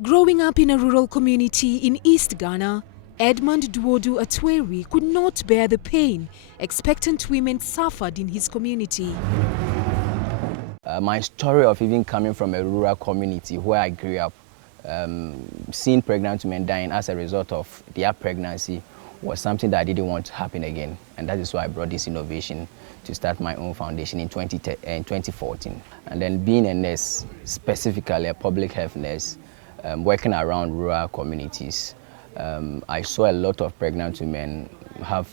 Growing up in a rural community in East Ghana, Edmund Duodu Atweri could not bear the pain expectant women suffered in his community. My story of even coming from a rural community where I grew up, seeing pregnant women dying as a result of their pregnancy was something that I didn't want to happen again. And that is why I brought this innovation to start my own foundation in 2014. And then being a nurse, specifically a public health nurse, working around rural communities, I saw a lot of pregnant women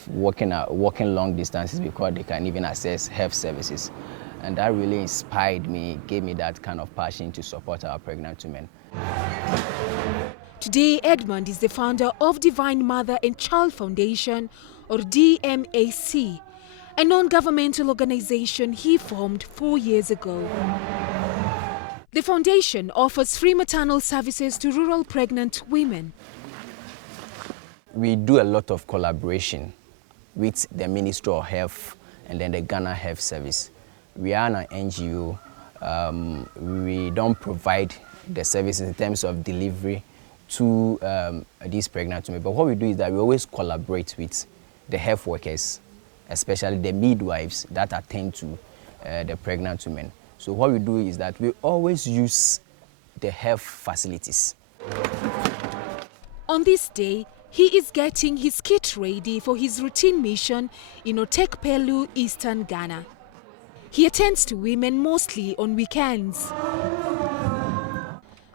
walking long distances because they can even access health services. And that really inspired me, gave me that kind of passion to support our pregnant women. Today, Edmund is the founder of Divine Mother and Child Foundation, or DMAC, a non-governmental organization he formed 4 years ago. The foundation offers free maternal services to rural pregnant women. We do a lot of collaboration with the Ministry of Health and then the Ghana Health Service. We are an NGO. We don't provide the services in terms of delivery to these pregnant women. But what we do is that we always collaborate with the health workers, especially the midwives that attend to the pregnant women. So what we do is that we always use the health facilities. On this day, he is getting his kit ready for his routine mission in Otekpelu, Eastern Ghana. He attends to women mostly on weekends.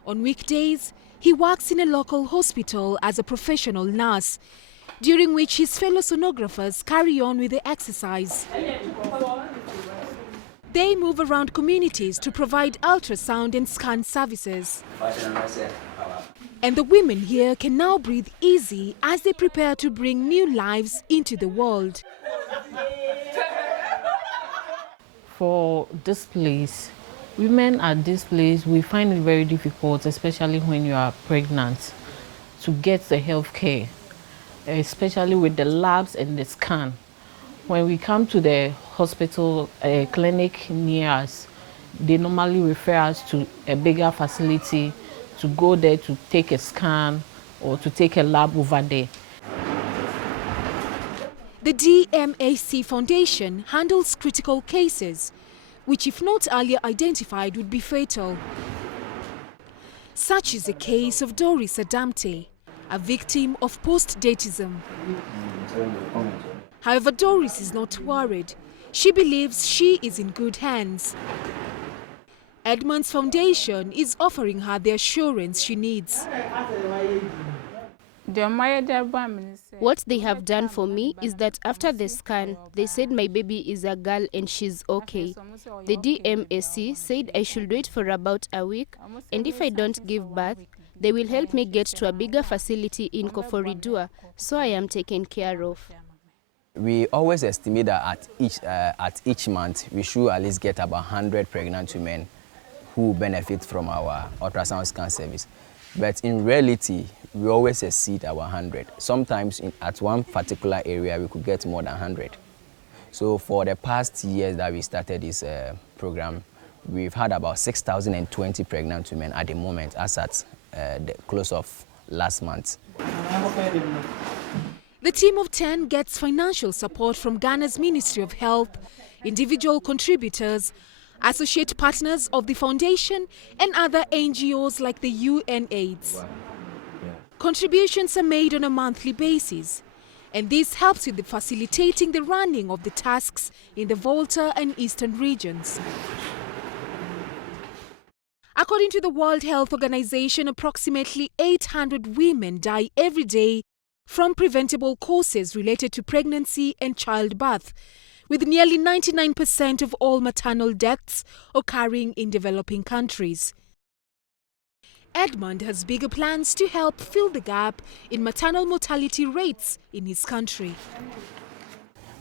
On weekdays, he works in a local hospital as a professional nurse, during which his fellow sonographers carry on with the exercise. They move around communities to provide ultrasound and scan services. And the women here can now breathe easy as they prepare to bring new lives into the world. For this place, women at this place, we find it very difficult, especially when you are pregnant, to get the health care, especially with the labs and the scan. When we come to the hospital clinic near us, they normally refer us to a bigger facility to go there to take a scan or to take a lab over there. The DMAC Foundation handles critical cases, which if not earlier identified would be fatal. Such is the case of Doris Adamte, a victim of post-datism. However, Doris is not worried. She believes she is in good hands. Edmund's foundation is offering her the assurance she needs. What they have done for me is that after the scan, they said my baby is a girl and she's okay. The DMAC said I should wait for about a week, and if I don't give birth, they will help me get to a bigger facility in Koforidua, so I am taken care of. We always estimate that at each month, we should at least get about 100 pregnant women who benefit from our ultrasound scan service. But in reality, we always exceed our 100. Sometimes at one particular area, we could get more than 100. So for the past years that we started this program, we've had about 6,020 pregnant women at the moment, as at the close of last month. The team of 10 gets financial support from Ghana's Ministry of Health, individual contributors, associate partners of the foundation, and other NGOs like the UNAIDS. Wow. Yeah. Contributions are made on a monthly basis, and this helps with facilitating the running of the tasks in the Volta and Eastern regions. According to the World Health Organization, approximately 800 women die every day from preventable causes related to pregnancy and childbirth, with nearly 99% of all maternal deaths occurring in developing countries. Edmund has bigger plans to help fill the gap in maternal mortality rates in his country.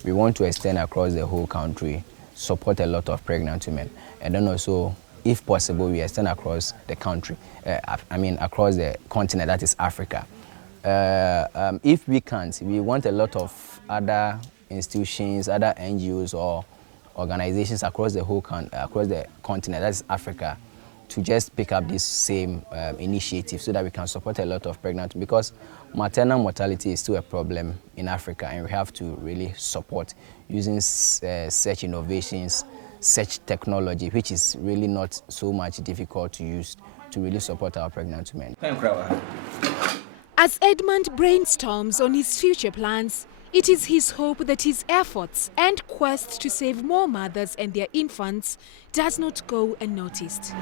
We want to extend across the whole country, support a lot of pregnant women, and then also, if possible, we extend across the country, across the continent, that is Africa. If we can't, we want a lot of other institutions, other NGOs or organizations across the whole across the continent, that's Africa, to just pick up this same initiative so that we can support a lot of pregnant, because maternal mortality is still a problem in Africa, and we have to really support using such innovations, such technology, which is really not so much difficult to use, to really support our pregnant women. As Edmund brainstorms on his future plans, it is his hope that his efforts and quest to save more mothers and their infants does not go unnoticed.